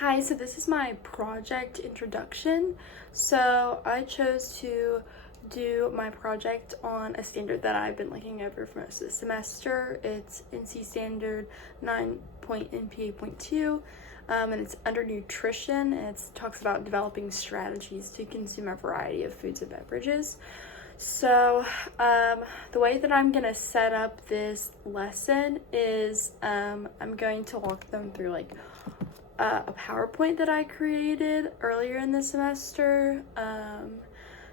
Hi, so this is my project introduction. So I chose to do my project on a standard that I've been looking over for most of the semester. It's NC Standard 9.NP8.2, and it's under nutrition, and it talks about developing strategies to consume a variety of foods and beverages. So the way that I'm going to set up this lesson is I'm going to walk them through a PowerPoint that I created earlier in the semester.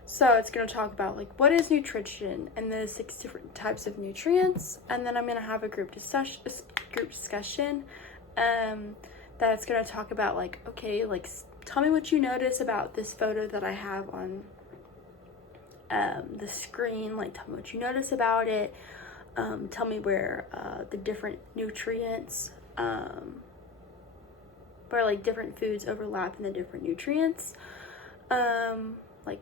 So it's going to talk about what is nutrition and the 6 different types of nutrients, and then I'm going to have a group discussion that's going to talk about tell me what you notice about this photo that I have on the screen. Tell me what you notice about it. Tell me where the different nutrients where different foods overlap in the different nutrients,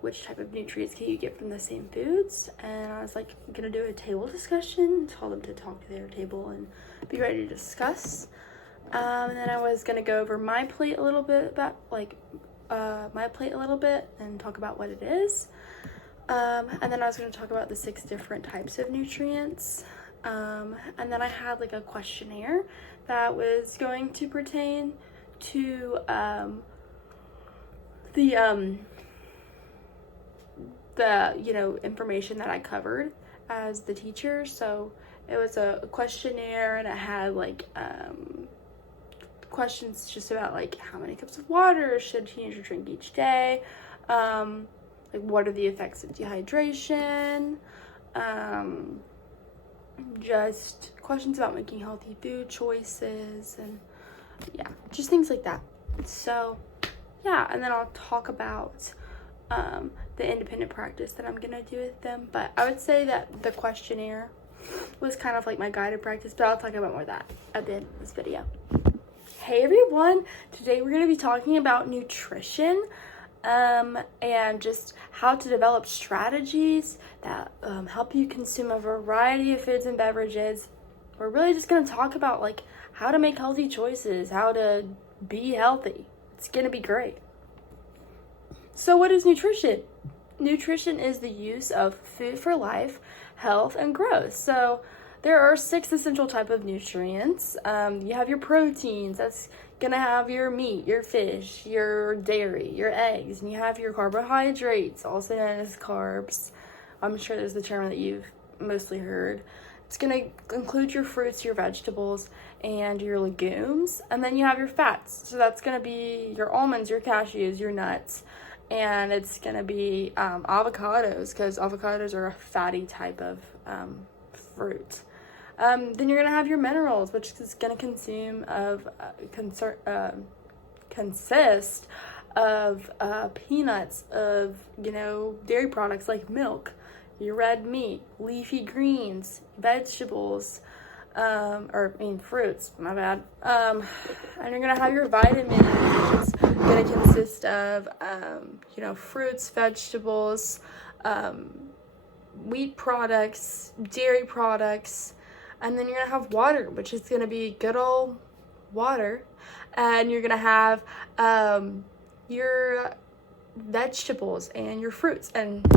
which type of nutrients can you get from the same foods. And I was gonna do a table discussion, tell them to talk to their table and be ready to discuss. And then I was gonna go over my plate a little bit about and talk about what it is. And then I was going to talk about the 6 different types of nutrients. And then I had a questionnaire that was going to pertain to the information that I covered as the teacher. So it was a questionnaire, and it had questions just about how many cups of water should a teenager drink each day, what are the effects of dehydration, just questions about making healthy food choices, and just things like that. So and then I'll talk about the independent practice that I'm gonna do with them. But I would say that the questionnaire was kind of my guided practice, but I'll talk about more of that at the end of this video. Hey everyone, today we're gonna be talking about nutrition. And just how to develop strategies that help you consume a variety of foods and beverages. We're really just going to talk about how to make healthy choices, how to be healthy. It's going to be great. So what is nutrition? Nutrition is the use of food for life, health, and growth. So there are 6 essential types of nutrients. You have your proteins, that's gonna have your meat, your fish, your dairy, your eggs, and you have your carbohydrates, also known as carbs. I'm sure there's the term that you've mostly heard. It's gonna include your fruits, your vegetables, and your legumes. And then you have your fats. So that's gonna be your almonds, your cashews, your nuts, and it's gonna be avocados, because avocados are a fatty type of fruit. Then you're gonna have your minerals, which is gonna consist of peanuts, of dairy products like milk, your red meat, leafy greens, vegetables, fruits. My bad. And you're gonna have your vitamins, which is gonna consist of fruits, vegetables, wheat products, dairy products. And then you're going to have water, which is going to be good old water. And you're going to have your vegetables and your fruits. And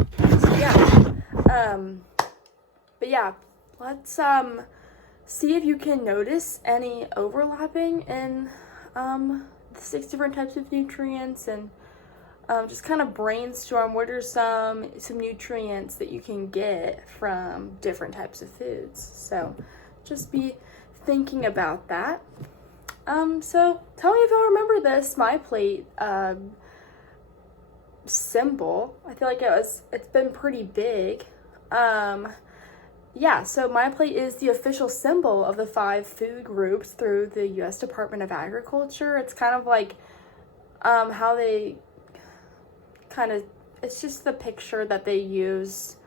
let's see if you can notice any overlapping in the 6 different types of nutrients, and just kind of brainstorm what are some nutrients that you can get from different types of foods. So just be thinking about that. So tell me if y'all remember this My Plate symbol. I feel it's been pretty big. So My Plate is the official symbol of the 5 food groups through the U.S. Department of Agriculture. It's kind of how they it's just the picture that they use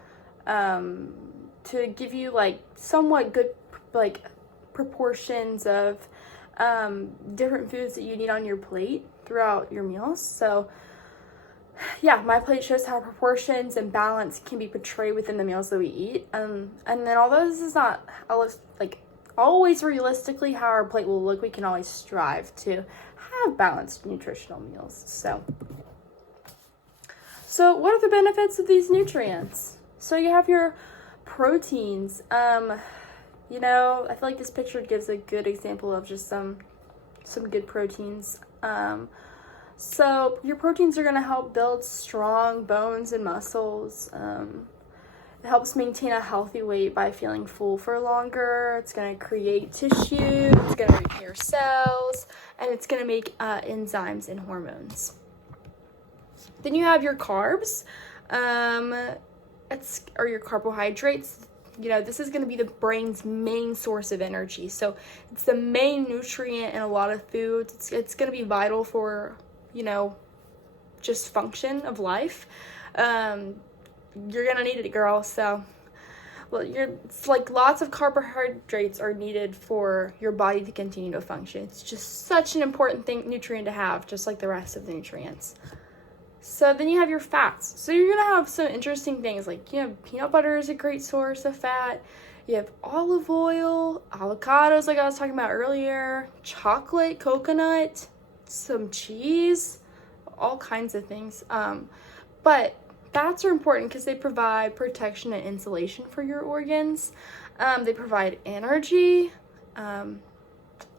to give you somewhat good proportions of different foods that you need on your plate throughout your meals. So My Plate shows how proportions and balance can be portrayed within the meals that we eat. And then although this is not always realistically how our plate will look, we can always strive to have balanced nutritional meals. So what are the benefits of these nutrients? So you have your proteins. You know, I feel like this picture gives a good example of just some good proteins. So your proteins are going to help build strong bones and muscles. It helps maintain a healthy weight by feeling full for longer. It's going to create tissue. It's going to repair cells. And it's going to make enzymes and hormones. Then you have your carbs. Or your carbohydrates. You know, this is going to be the brain's main source of energy. So it's the main nutrient in a lot of foods. It's going to be vital for, you know, just function of life. You're going to need it, girl. So, well, it's like lots of carbohydrates are needed for your body to continue to function. It's just such an important nutrient to have, just like the rest of the nutrients. So then you have your fats. So you're going to have some interesting things like, you know, peanut butter is a great source of fat. You have olive oil, avocados like I was talking about earlier, chocolate, coconut, some cheese, all kinds of things. But fats are important because they provide protection and insulation for your organs. They provide energy,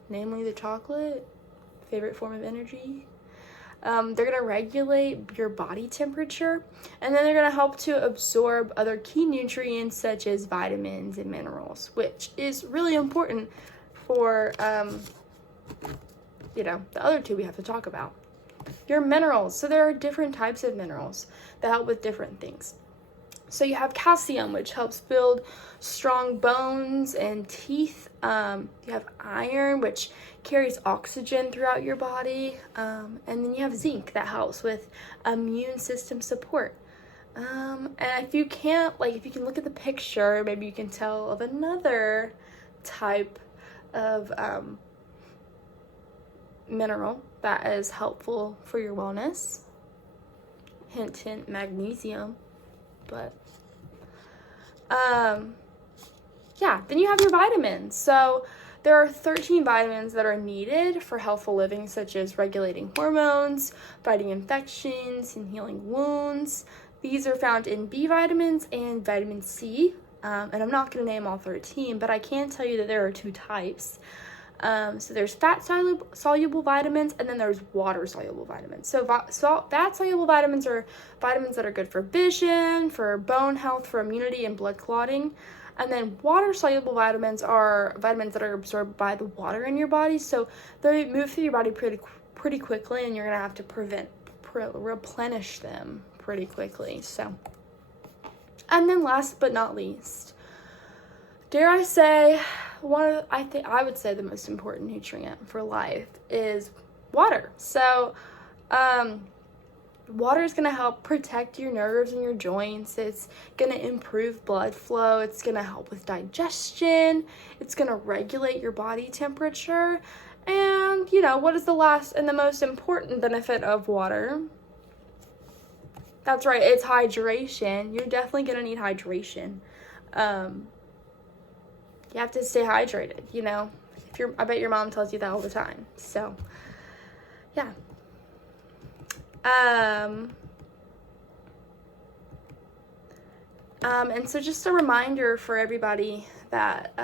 namely the chocolate, favorite form of energy. They're going to regulate your body temperature, and then they're going to help to absorb other key nutrients such as vitamins and minerals, which is really important for, you know, the other two we have to talk about. Your minerals. So there are different types of minerals that help with different things. So you have calcium, which helps build strong bones and teeth. You have iron, which carries oxygen throughout your body. And then you have zinc that helps with immune system support. And if you can look at the picture, maybe you can tell of another type of mineral that is helpful for your wellness. Hint, hint, magnesium. But yeah, then you have your vitamins. So there are 13 vitamins that are needed for healthful living, such as regulating hormones, fighting infections, and healing wounds. These are found in B vitamins and vitamin C. And I'm not going to name all 13, but I can tell you that there are two types. So there's fat-soluble vitamins, and then there's water-soluble vitamins. So fat-soluble vitamins are vitamins that are good for vision, for bone health, for immunity, and blood clotting. And then water-soluble vitamins are vitamins that are absorbed by the water in your body. So they move through your body pretty quickly, and you're going to have to replenish them pretty quickly. So, and then last but not least, dare I say, I would say the most important nutrient for life is water. So, water is going to help protect your nerves and your joints. It's going to improve blood flow. It's going to help with digestion. It's going to regulate your body temperature. And, you know, what is the last and the most important benefit of water? That's right, it's hydration. You're definitely going to need hydration. You have to stay hydrated, you know. I bet your mom tells you that all the time. So, yeah. And so just a reminder for everybody that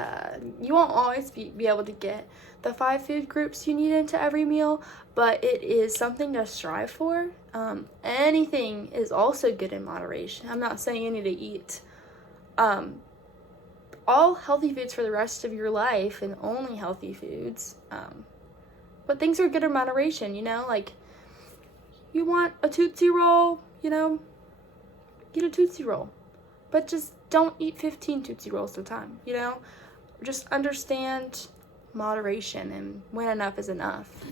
you won't always be able to get the 5 food groups you need into every meal, but it is something to strive for. Anything is also good in moderation. I'm not saying you need to eat all healthy foods for the rest of your life and only healthy foods. But things are good in moderation, you know, like you want a Tootsie Roll, you know, eat a Tootsie Roll. But just don't eat 15 Tootsie Rolls at a time, you know? Just understand moderation and when enough is enough.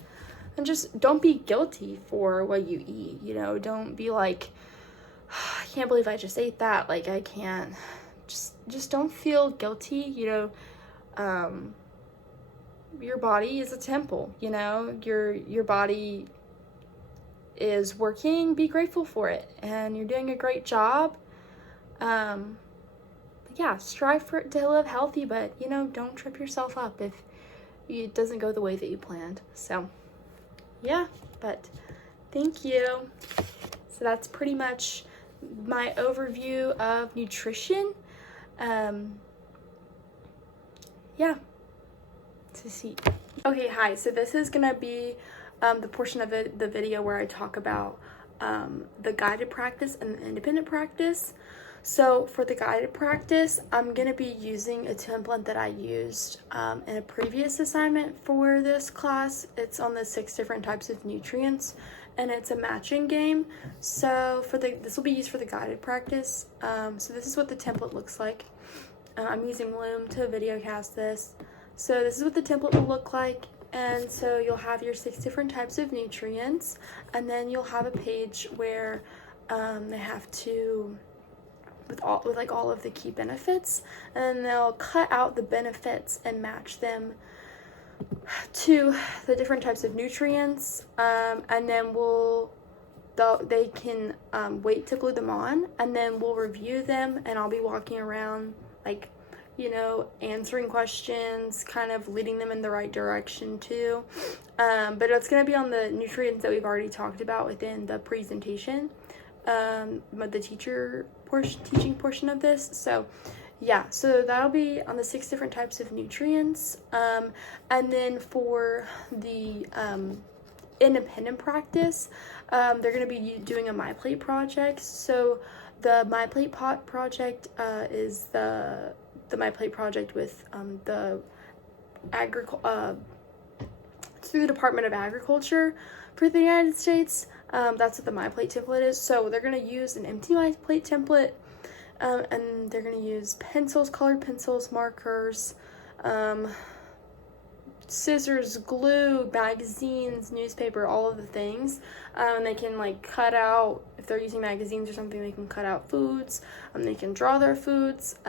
And just don't be guilty for what you eat, you know? Don't be like, I can't believe I just ate that. Like, I can't. Just don't feel guilty, you know? Your body is a temple, you know? Your body is working. Be grateful for it. And you're doing a great job. Yeah, strive to live healthy, but, you know, don't trip yourself up if it doesn't go the way that you planned. So, yeah, but thank you. So that's pretty much my overview of nutrition. Yeah, to see. Okay, hi. So this is gonna be the portion of the video where I talk about the guided practice and the independent practice. So for the guided practice, I'm gonna be using a template that I used in a previous assignment for this class. It's on the 6 different types of nutrients, and it's a matching game. So this will be used for the guided practice. So this is what the template looks like. I'm using Loom to videocast this. So this is what the template will look like. And so you'll have your 6 different types of nutrients, and then you'll have a page where they have to, with all of the key benefits, and then they'll cut out the benefits and match them to the different types of nutrients, and then they can wait to glue them on, and then we'll review them, and I'll be walking around, like, you know, answering questions, kind of leading them in the right direction too. But it's going to be on the nutrients that we've already talked about within the presentation, the teaching portion of this. So yeah, so that'll be on the 6 different types of nutrients. And then for the independent practice, they're going to be doing a My Plate project. So the My Plate project is the My Plate project with through the Department of Agriculture for the United States. That's what the My Plate template is. So they're going to use an empty My Plate template, and they're going to use pencils, colored pencils, markers, scissors, glue, magazines, newspaper, all of the things. And they can like cut out, if they're using magazines or something, they can cut out foods, they can draw their foods.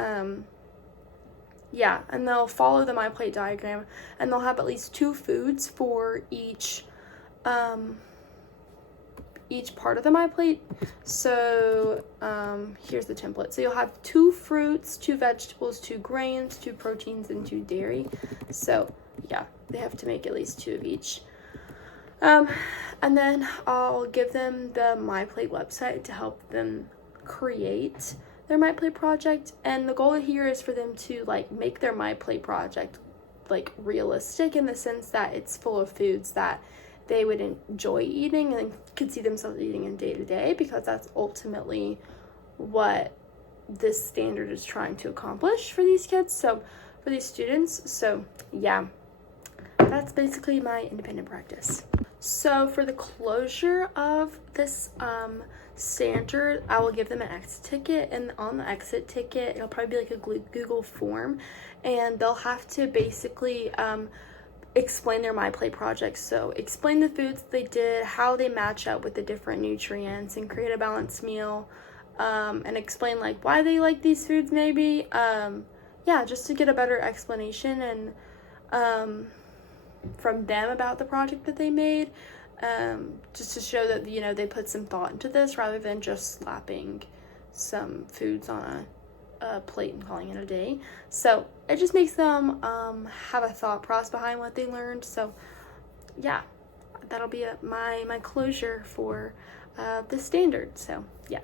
Yeah, and they'll follow the My Plate diagram, and they'll have at least 2 foods for each part of the My Plate. So here's the template. So you'll have 2 fruits, 2 vegetables, 2 grains, 2 proteins, and 2 dairy. So yeah, they have to make at least 2 of each. And then I'll give them the My Plate website to help them create their My Plate project, and the goal here is for them to like make their My Plate project like realistic, in the sense that it's full of foods that they would enjoy eating and could see themselves eating in day to day, because that's ultimately what this standard is trying to accomplish for these kids, so for these students. So yeah, that's basically my independent practice. So for the closure of this standard, I will give them an exit ticket, and on the exit ticket it'll probably be like a Google form, and they'll have to basically explain their My Plate project. So explain the foods they did, how they match up with the different nutrients, and create a balanced meal, and explain like why they like these foods maybe. Yeah, just to get a better explanation and from them about the project that they made, just to show that, you know, they put some thought into this rather than just slapping some foods on a plate and calling it a day. So it just makes them have a thought process behind what they learned. So yeah, that'll be my closure for the standard. So yeah.